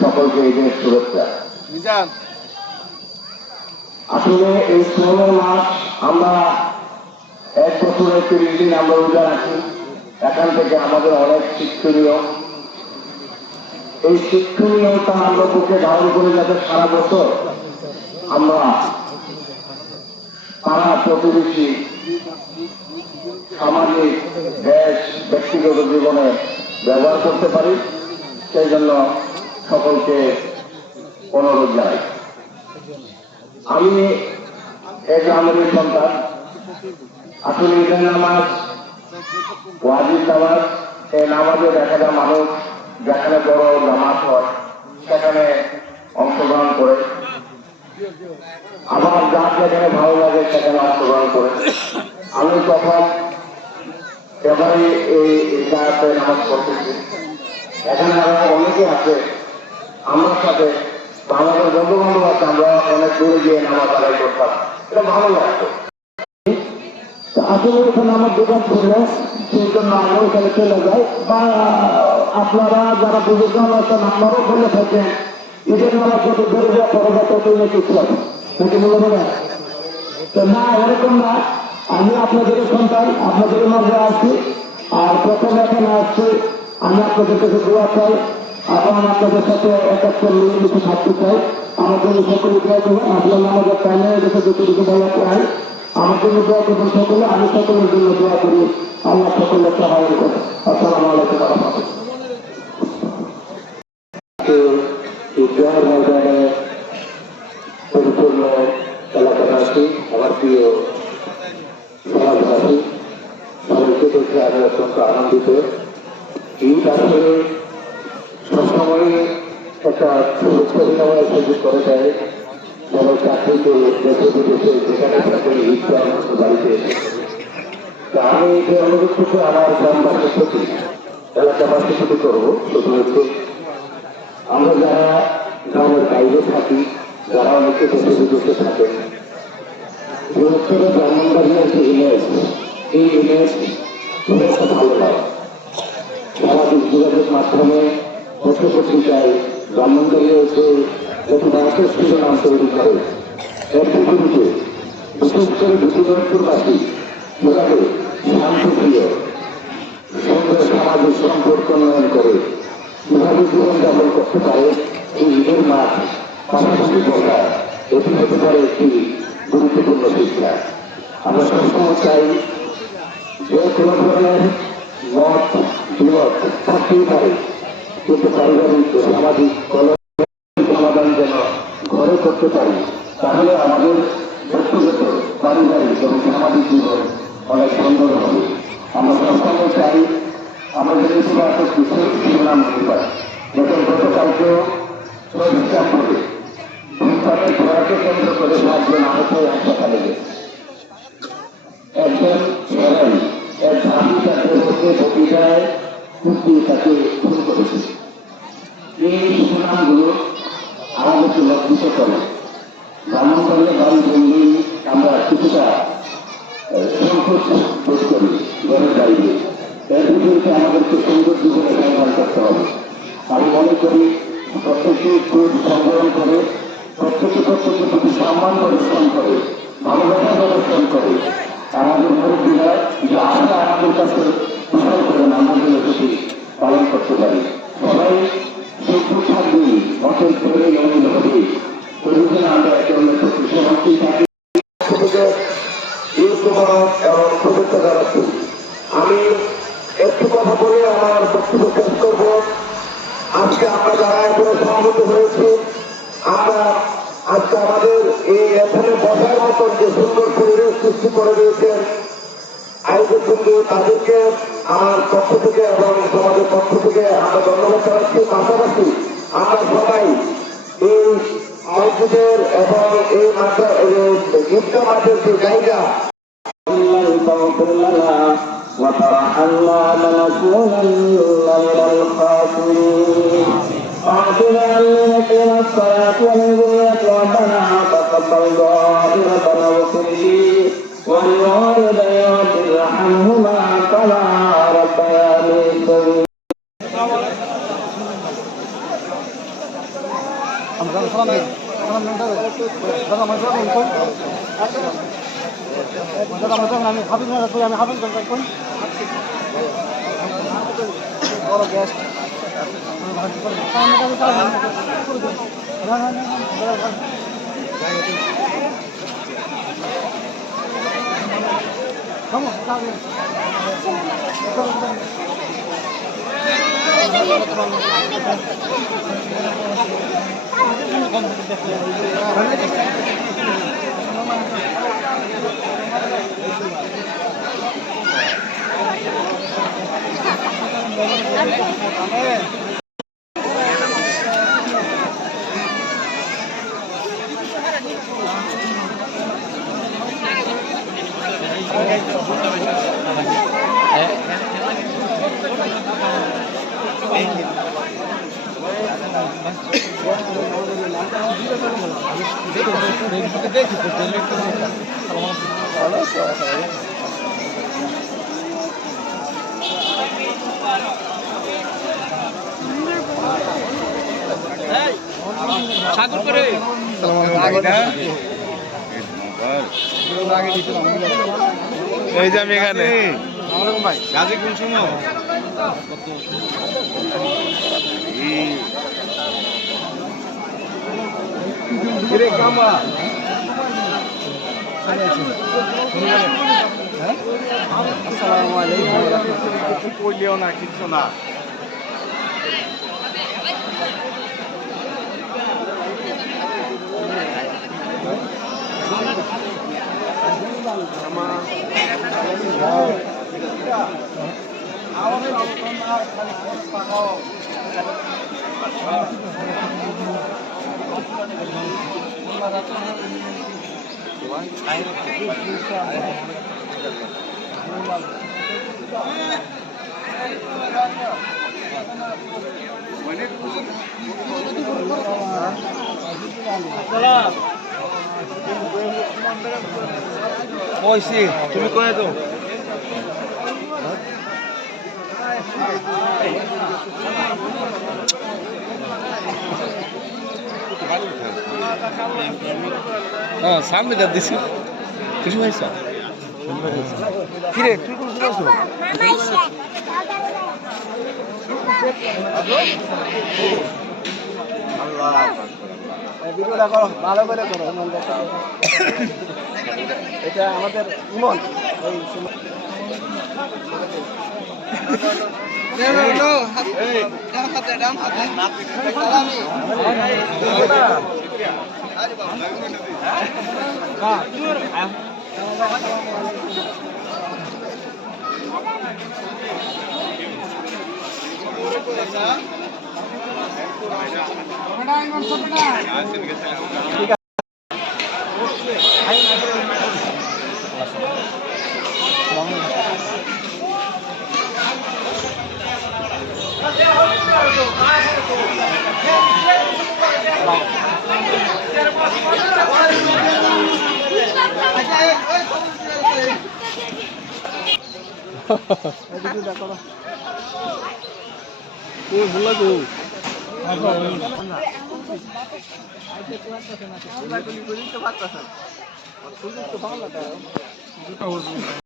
সকলকে ঈদের শুভেচ্ছা। আসলে এই শ্রমের মাস আমরা 1 বছরের 30 দিন আমরা রোজা রাখি। এখান থেকে আমাদের অনেক শিক্ষণীয়, এই শিক্ষণীয়তা আমরা বুকে ধারণ করে যাতে সারা বছর আমরা পাড়া প্রতিবেশী, সামাজিক, দেশ, ব্যক্তিগত জীবনে ব্যবহার করতে পারি, সেই জন্য সকলকে অনুরোধ জানাই। আমি এক গ্রামের সন্তান। আসলে ঈদের নামাজ ওয়াজিব নামাজ, এই নামাজে দেখা যায় মানুষ যেখানে বড় নামাজ হয় সেখানে অংশগ্রহণ করে, আবার যার যেখানে ভালো লাগে সেখানে অংশগ্রহণ করে। আমি তখন এবারে এই জায়গাতে নামাজ পড়তেছি। এখানে আরো অনেকে আছে আমার সাথে, আমাদের বন্ধু বান্ধব আছে, আমরা অনেক দূরে গিয়ে নামাজ আদায় করতাম, এটা ভালো লাগতো। আসলে এখানে আমার দোকান ছিল, সেই জন্য আমরা ওখানে চলে যাই। বা আপনারা যারা বুঝুর্গ আছেন আপনারাও বলে থাকেন ঈদের নামাজ যত ধরবে পরবর্তী তত নাকি চলে, সেটি মনে হয় তো না, এরকম না। আমি আপনাদের সন্তান, আপনাদের মাঝে আছি, আর প্রথমে এখানে আসছি। আমি আপনাদের কাছে দোয়া চাই এবং আপনাদের সাথে একটা মিলেমিশে থাকতে চাই। আমার জন্য সকলে দোয়া করবেন। আপনার নামাজের টাইমে দেখে যতটুকু বলা চাই আমার জন্য দোয়া করবেন সকলে, আমি সকলের জন্য দোয়া করি। আল্লাহ সকলের সহায় করে। আসসালামু আলাইকুম ওয়া রাহমাতুল্লাহ। ঈদগাহ ময়দানে পরিপূর্ণ এলাকাবাসী, আমার প্রিয় সমাজবাসী, সবাইকে দেখে আমি অত্যন্ত আনন্দিত। ঈদ আসলে সবসময় একটা শুভেচ্ছা বিনিময়ের সুযোগ করে দেয়। যেমন চাকরিতে দেশে বিদেশে যেখানে থাকেন ঈদগাহ বাড়িতে এসে আমি যে অনুরোধটুকু আমার গ্রামবাসীর প্রতি, এলাকাবাসীর প্রতি করবো সেটি হচ্ছে, আমরা যারা গ্রামের বাইরে থাকি, যারা অনেকে দেশে বিদেশে থাকেন, বৃহত্তর ব্রাহ্মণবাড়িয়ার যে ইমেজ, এই ইমেজ খুব একটা ভালো লাগে। সামাজিক যোগাযোগ মাধ্যমে, পত্রপত্রিকায় ব্রাহ্মণবাড়িয়া এসে প্রতিবারের শিরোনাম তৈরি করে। এর বিপরীতে বিশেষ করে বিদ্যুৎপুরবাসী যেভাবে শান্তিপ্রিয়, সুন্দর সামাজিক সম্পর্ক উন্নয়ন করে কিভাবে জীবনযাপন করতে পারে, এই ঈদের মাঠ পাশাপাশি বসা, এটি হতে পারে একটি গুরুত্বপূর্ণ শিক্ষা। আমরা সবসময় চাই যে কোনো ধরনের মত বিমত থাকতেই পারে, কিন্তু পারিবারিক ও সামাজিক সমাধান যেন ঘরে করতে পারি, তাহলে আমাদের ব্যক্তিগত, পারিবারিক এবং সামাজিক জীবন অনেক সুন্দর হবে। আমরা সবসময় চাই আমাদের ইতিবাচক কিছু শিরোনাম হতে পারে। যখন গতকালকেও হিসাবে ভূমিকারের ঘোড়াকে কেন্দ্র করে 5 জন আহত হাসপাতালে গেছে। একজন ছেড়েন এক ধাপি তাকে বসে বটিটায় কুপিয়ে তাকে খুন করেছে। এই শিরোনামগুলো আমাদেরকে লজ্জিত করে। ব্রাহ্মণবাড়িয়া বাড়ি বললেই আমরা কিছুটা সংকোচ বোধ করি ঘরের বাইরে। এর বিপরীতে আমাদেরকে সুন্দর জীবনে সংগ্রাম করতে হবে। আমি মনে করি প্রত্যেকে খুব সংগ্রাম করে, প্রত্যেকের প্রতি সম্মান প্রদর্শন করে, ভালোবাসা প্রদর্শন করে। আমাদের মুরব্বীরা যে আশা আমাদের কাছে প্রসার করেন, আমাদের সেটি পালন করতে পারি। সবাই সুখ থাকবে, অচল করে অমিল হবে, প্রয়োজনে আমরা একে অন্যের প্রতি সমাপ্তি থাকি এবং শুভেচ্ছা জানাচ্ছি। আমি একটু কথা বলে আমার বক্তব্য শেষ করবো। আজকে আমরা যারা এখানে সমাগত হয়েছি, আমরা আজকে আমাদের এই এখানে বসার মতন যে সুন্দর পরিবেশ সৃষ্টি করে দিয়েছেন আয়োজক বন্ধু, তাদেরকে আমার পক্ষ থেকে এবং সমাজের পক্ষ থেকে আমরা ধন্যবাদ জানাচ্ছি। পাশাপাশি আমরা সবাই এই মসজিদের এবং এই ঈদগাহ মাঠের যে জায়গা وترحمنا لنكونن من الخاسرين واعطنا لنقيم الصلاة والذرية ربنا تقبل ظاهرتنا واغفر لي ولوالدي رب ارحمهما كما ربياني صغيرا বড় গ্যাস সাগর করে এই যে আমি এখানে ভাই কাজে কোন সময় কামা আসসালামু আলাইকুম কইলেও না কিছু না কইছি তুমি কয়ে তো সামনে যা দিছি কিছু হয়েছে কিরে তুই কোন শুনছো আল্লাহ ভিডিওটা করো ভালো করে করো এটা আমাদের ইমন এই ভালো লাগে